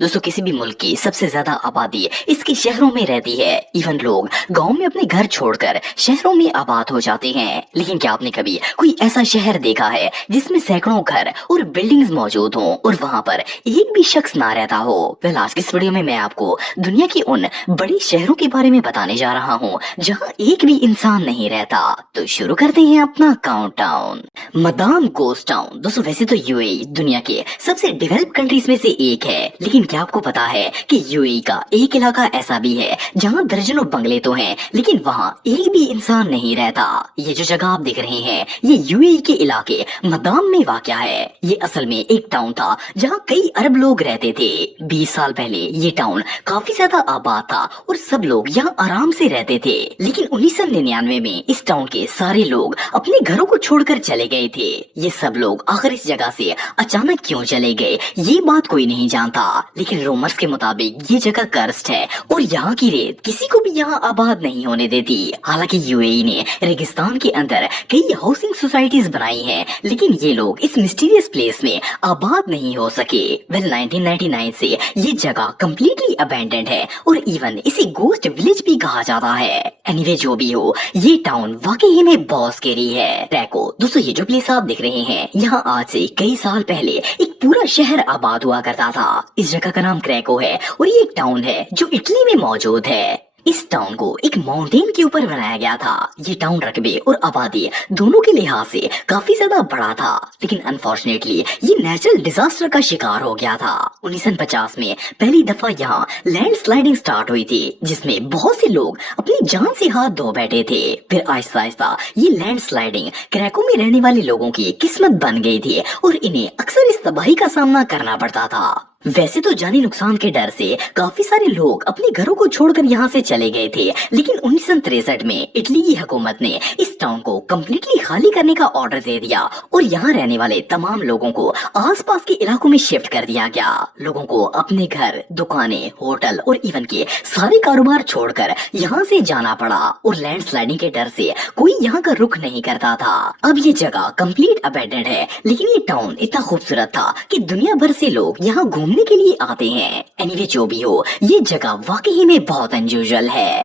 दोस्तों किसी भी मुल्क की सबसे ज्यादा आबादी इसके शहरों में रहती है। इवन लोग गांव में अपने घर छोड़कर शहरों में आबाद हो जाते हैं। लेकिन क्या आपने कभी कोई ऐसा शहर देखा है जिसमें सैकड़ों घर और बिल्डिंग्स मौजूद हों और वहां पर एक भी शख्स ना रहता हो? वेल, आज की इस वीडियो में मैं आपको दुनिया की उन बड़ी शहरों के बारे में बताने जा रहा हूँ जहाँ एक भी इंसान नहीं रहता। तो शुरू करते हैं अपना काउंटडाउन। Madam ghost town. दोस्तों वैसे तो यूएई दुनिया के सबसे डेवलप कंट्रीज में से एक है, लेकिन क्या आपको पता है कि यूएई का एक इलाका ऐसा भी है जहां दर्जनों बंगले तो हैं, लेकिन वहां एक भी इंसान नहीं रहता। ये जो जगह आप देख रहे हैं ये यूएई के इलाके मदाम में वाक़या है। ये असल में एक टाउन था जहां कई अरब लोग रहते थे। 20 साल पहले ये टाउन काफी ज्यादा आबाद था और सब लोग यहाँ आराम से रहते थे। लेकिन 1999 में इस टाउन के सारे लोग अपने घरों को छोड़कर चले गए थे। ये सब लोग आखिर इस जगह से अचानक क्यों चले गए ये बात कोई नहीं जानता, लेकिन रूमर्स के मुताबिक ये जगह कर्स्ड है और यहाँ की रेत किसी को भी यहाँ आबाद नहीं होने देती। हालांकि यूएई ने रेगिस्तान के अंदर कई हाउसिंग सोसाइटीज बनाई हैं, लेकिन ये लोग इस मिस्टीरियस प्लेस में आबाद नहीं हो सके। वेल 1999 से ये जगह कम्प्लीटली अबैंडन्ड है और इवन इसे गोस्ट विलेज भी कहा जाता है। एनीवे जो भी हो, ये टाउन वाकई में बहुत स्कैरी है। क्रैको। दोस्तों ये जो प्लेस आप देख रहे हैं यहाँ आज से कई साल पहले एक पूरा शहर आबाद हुआ करता था। इस जगह का नाम क्रैको है और ये एक टाउन है जो इटली में मौजूद है। इस टाउन को एक माउंटेन के ऊपर बनाया गया था। ये टाउन रकबे और आबादी दोनों के लिहाज से काफी ज्यादा बड़ा था, लेकिन अनफॉर्चुनेटली ये नेचुरल डिजास्टर का शिकार हो गया था। 1950 में पहली दफा यहाँ लैंडस्लाइडिंग स्टार्ट हुई थी, जिसमें बहुत से लोग अपनी जान से हाथ धो बैठे थे। फिर आहिस्ता आहिस्ता ये लैंडस्लाइडिंग क्रैको में रहने वाले लोगों की किस्मत बन गई थी और इन्हें अक्सर इस तबाही का सामना करना पड़ता था। वैसे तो जानी नुकसान के डर से काफी सारे लोग अपने घरों को छोड़कर यहाँ से चले गए थे, लेकिन 1963 में इटली की हुकूमत ने इस टाउन को कम्प्लीटली खाली करने का ऑर्डर दे दिया और यहाँ रहने वाले तमाम लोगों को आसपास के इलाकों में शिफ्ट कर दिया गया। लोगों को अपने घर, दुकानें, होटल और इवन के सारे कारोबार छोड़कर यहाँ से जाना पड़ा और लैंडस्लाइडिंग के डर से कोई यहाँ का रुख नहीं करता था। अब ये जगह कम्प्लीट अबैंडन्ड है, लेकिन ये टाउन इतना खूबसूरत था कि दुनिया भर से लोग यहाँ घूमने के लिए आते हैं। एनीवे जो भी हो, ये जगह वाकई में बहुत अनयूजुअल है।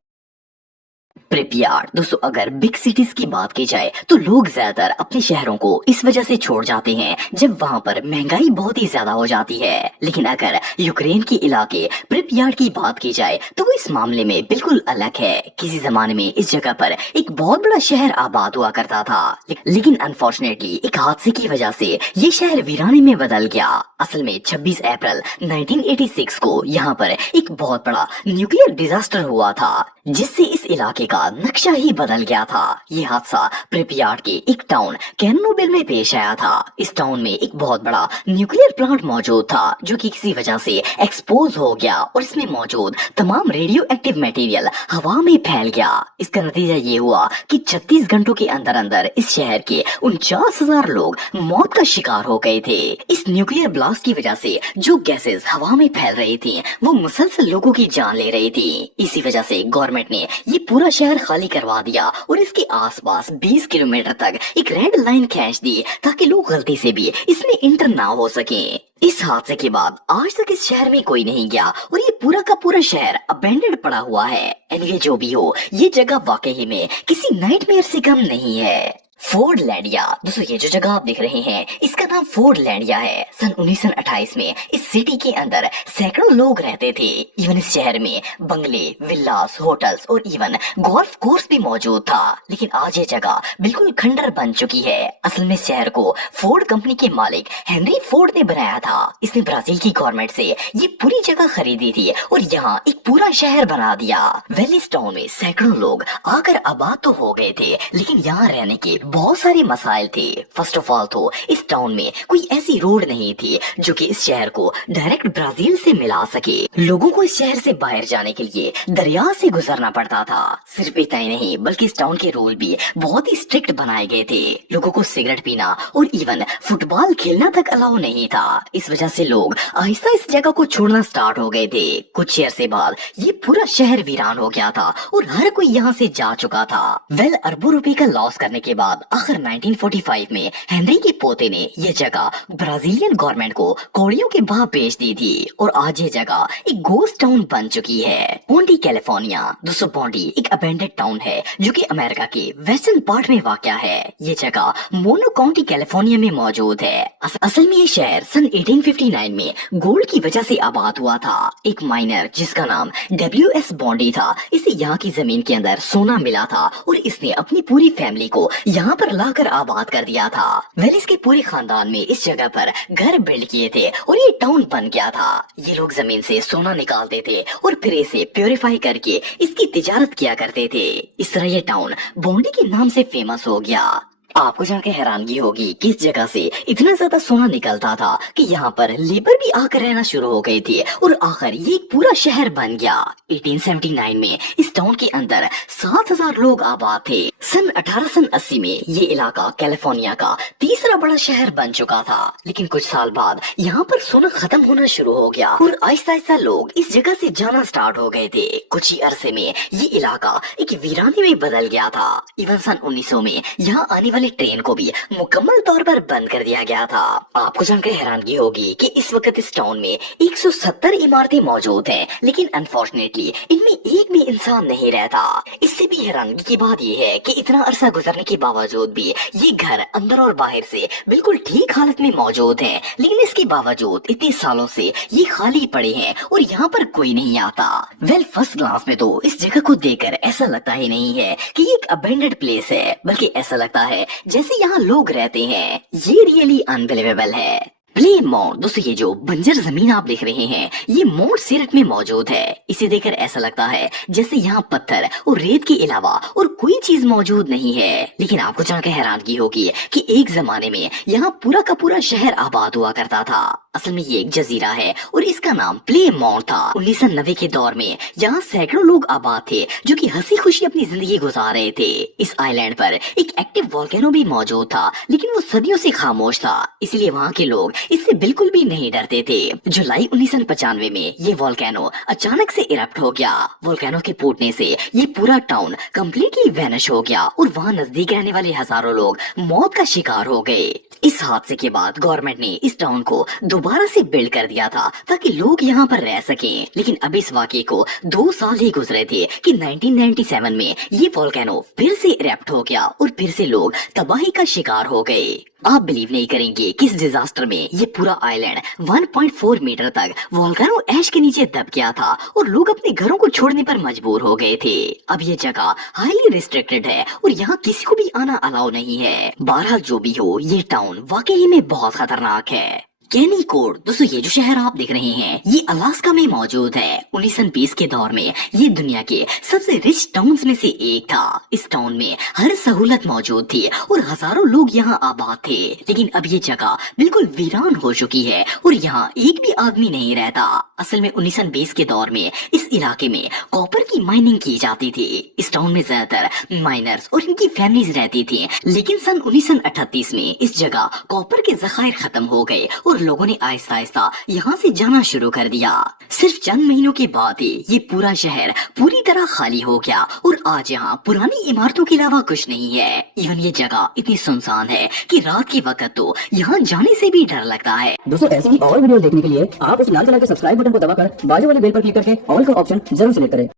प्रिपयार्ड। दोस्तों अगर बिग सिटीज की बात की जाए तो लोग ज्यादातर अपने शहरों को इस वजह से छोड़ जाते हैं जब वहां पर महंगाई बहुत ही ज्यादा हो जाती है। लेकिन अगर यूक्रेन के इलाके प्रिपयार्ड की बात की जाए तो वो इस मामले में बिल्कुल अलग है। किसी जमाने में इस जगह पर एक बहुत बड़ा शहर आबाद हुआ करता था, लेकिन अनफॉर्चुनेटली एक हादसे की वजह से ये शहर वीराने में बदल गया। असल में 26 अप्रैल 1986 को यहाँ पर एक बहुत बड़ा न्यूक्लियर डिजास्टर हुआ था, जिससे इस इलाके का नक्शा ही बदल गया था। ये हादसा प्रिपयार्ड के एक टाउन केर्नोबिल में पेश आया था। इस टाउन में एक बहुत बड़ा न्यूक्लियर प्लांट मौजूद था जो कि किसी वजह से एक्सपोज हो गया और इसमें मौजूद तमाम रेडियो एक्टिव मटेरियल हवा में फैल गया। इसका नतीजा ये हुआ कि 36 घंटों के अंदर अंदर इस शहर के 49,000 लोग मौत का शिकार हो गए थे। इस न्यूक्लियर ब्लास्ट की वजह से जो गैसेस हवा में फैल रही थी वो मुसलसल लोगों की जान ले रही थी। इसी वजह से गवर्नमेंट ने ये पूरा शहर खाली करवा दिया और इसके आसपास 20 किलोमीटर तक एक रेड लाइन खींच दी ताकि लोग गलती से भी इसमें इंटर ना हो सके। इस हादसे के बाद आज तक इस शहर में कोई नहीं गया और ये पूरा का पूरा शहर अबैंडन्ड पड़ा हुआ है। एनीवे जो भी हो, ये जगह वाकई में किसी नाइटमेयर से कम नहीं है। फोर्डलैंडिया। दोस्तों ये जो जगह आप देख रहे हैं इसका नाम फोर्डलैंडिया है। सन 1928 में इस सिटी के अंदर सैकड़ों लोग रहते थे। इवन इस शहर में बंगले, विल्लास, होटल्स और इवन गोल्फ कोर्स भी मौजूद था, लेकिन आज ये जगह बिल्कुल खंडर बन चुकी है। असल में शहर को फोर्ड कंपनी के मालिक हेनरी फोर्ड ने बनाया था। इसने ब्राजील की गवर्नमेंट से ये पूरी जगह खरीदी थी और यहाँ एक पूरा शहर बना दिया। वेल इस टाउन में सैकड़ों लोग आकर आबाद तो हो गए थे, लेकिन यहाँ रहने के बहुत सारे मसाइल थे। फर्स्ट ऑफ ऑल तो इस टाउन में कोई ऐसी रोड नहीं थी जो कि इस शहर को डायरेक्ट ब्राजील से मिला सके। लोगों को इस शहर से बाहर जाने के लिए दरिया से गुजरना पड़ता था। सिर्फ इतना ही नहीं बल्कि इस टाउन के रूल भी बहुत ही स्ट्रिक्ट बनाए गए थे। लोगों को सिगरेट पीना और इवन फुटबॉल खेलना तक अलाउ नहीं था। इस वजह से लोग आहिस्ता इस जगह को छोड़ना स्टार्ट हो गए थे। कुछ शहर से बाद ये पूरा शहर वीरान हो गया था और हर कोई यहाँ से जा चुका था। वेल अरबों रुपए का लॉस करने के बाद बाद आखिर 1945 में हेनरी के पोते ने यह जगह ब्राजीलियन गवर्नमेंट को कौड़ियों के भाव बेच दी थी और आज ये जगह एक गोस्ट टाउन बन चुकी है। Bondi California. दोस्तों बॉन्डी एक अबेंडेड टाउन है जो कि अमेरिका के वेस्टर्न पार्ट में वाक़या है। ये जगह मोनो काउंटी कैलिफोर्निया में मौजूद है। असल में ये शहर सन 1859 में गोल्ड की वजह से आबाद हुआ था। एक माइनर जिसका नाम W.S. बॉन्डी था, इसे यहाँ की जमीन के अंदर सोना मिला था और इसने अपनी पूरी फैमिली को यहाँ पर लाकर आबाद कर दिया था। वेल इसके पूरे खानदान में इस जगह पर घर बिल्ड किए थे और ये टाउन बन गया था। ये लोग जमीन से सोना निकालते थे और फिर इसे प्योरीफाई करके इसकी तिजारत किया करते थे। इस तरह ये टाउन बॉन्डी के नाम से फेमस हो गया। आपको जानकर हैरानगी होगी कि इस जगह से इतना ज्यादा सोना निकलता था कि यहाँ पर लेबर भी आकर रहना शुरू हो गए थे और आखिर ये एक पूरा शहर बन गया। 1879 में इस टाउन के अंदर 7,000 लोग आबाद थे। सन 1880 में ये इलाका कैलिफोर्निया का तीसरा बड़ा शहर बन चुका था। लेकिन कुछ साल बाद यहाँ पर सोना खत्म होना शुरू हो गया और आहिस्ता आहिस्ता लोग इस जगह से जाना स्टार्ट हो गए थे। कुछ ही अरसे में ये इलाका एक वीराने में बदल गया था। इवन सन 1900 में यहाँ आने वाली ट्रेन को भी मुकम्मल तौर पर बंद कर दिया गया था। आपको जानकर हैरानगी होगी कि इस वक्त इस टाउन में 170 इमारतें मौजूद हैं, लेकिन अनफॉर्चुनेटली इनमें एक भी इंसान नहीं रहता। इससे भी हैरानगी की बात यह है कि इतना अरसा गुजरने के बावजूद भी ये घर अंदर और बाहर से बिल्कुल ठीक हालत में मौजूद हैं, लेकिन इसके बावजूद इतने सालों से ये खाली पड़े हैं और यहाँ पर कोई नहीं आता। वेल फर्स्ट क्लास में तो इस जगह को देखकर ऐसा लगता ही नहीं है कि ये एक अबेंडेड प्लेस है, बल्कि ऐसा लगता है जैसे यहाँ लोग रहते हैं। ये रियली अनबिलीवेबल है। Play mount. दोस्तों ये जो बंजर जमीन आप देख रहे हैं ये माउंट सीरट में मौजूद है। इसे देखकर ऐसा लगता है जैसे यहाँ पत्थर और रेत के अलावा और कोई चीज मौजूद नहीं है। लेकिन आपको जानकर हैरानगी होगी कि एक जमाने में यहाँ पूरा का पूरा शहर आबाद हुआ करता था। असल में ये एक जजीरा है और इसका नाम प्ले माउंट था। 1990 के दौर में यहाँ सैकड़ों लोग आबाद थे जो कि हंसी खुशी अपनी जिंदगी गुजार रहे थे। इस आइलैंड पर एक एक्टिव वोल्केनो भी मौजूद था, लेकिन वो सदियों से खामोश था, इसलिए वहाँ के लोग इससे बिल्कुल भी नहीं डरते थे। जुलाई 1995 में ये वोल्केनो अचानक से इरप्ट हो गया। वोल्केनो के फूटने से ये पूरा टाउन कम्प्लीटली वैनिश हो गया और वहाँ नजदीक रहने वाले हजारों लोग मौत का शिकार हो गए। इस हादसे के बाद गवर्नमेंट ने इस टाउन को दोबारा से बिल्ड कर दिया था ताकि लोग यहाँ पर रह सकें। लेकिन अब इस वाकये को 2 साल ही गुजरे थे कि 1997 में ये वोल्केनो फिर से इरप्ट हो गया और फिर से लोग तबाही का शिकार हो गए। आप बिलीव नहीं करेंगे कि इस डिजास्टर में ये पूरा आइलैंड 1.4 मीटर तक वोल्केनो ऐश के नीचे दब गया था और लोग अपने घरों को छोड़ने पर मजबूर हो गए थे। अब ये जगह हाईली रिस्ट्रिक्टेड है और यहाँ किसी को भी आना अलाउ नहीं है। बहरहाल जो भी हो, ये टाउन वाकई में बहुत खतरनाक है। कैनी कोड। दोस्तों ये जो शहर आप देख रहे हैं ये अलास्का में मौजूद है। 1920 के दौर में ये दुनिया के सबसे रिच टाउन्स में से एक था। इस टाउन में हर सहूलत मौजूद थी और हजारों लोग यहाँ आबाद थे। लेकिन अब ये जगह बिल्कुल वीरान हो चुकी है और यहाँ एक भी आदमी नहीं रहता। असल में 1920 के दौर में इस इलाके में कॉपर की माइनिंग की जाती थी। इस टाउन में ज्यादातर माइनर्स और इनकी फैमिलीज रहती थी। लेकिन सन 1938 में इस जगह कॉपर के जखायर खत्म हो गए और लोगों ने आहिस्ता आहिस्ता यहाँ से जाना शुरू कर दिया। सिर्फ चंद महीनों के बाद ही ये पूरा शहर पूरी तरह खाली हो गया और आज यहाँ पुरानी इमारतों के अलावा कुछ नहीं है। इवन ये जगह इतनी सुनसान है कि रात के वक्त तो यहाँ जाने से भी डर लगता है। दोस्तों ऐसे ही और वीडियो देखने के लिए आप उस लाल कलर के सब्सक्राइब बटन को दबाकर बाजू वाले बेल पर क्लिक करके ऑल का ऑप्शन जरूर सिलेक्ट करें।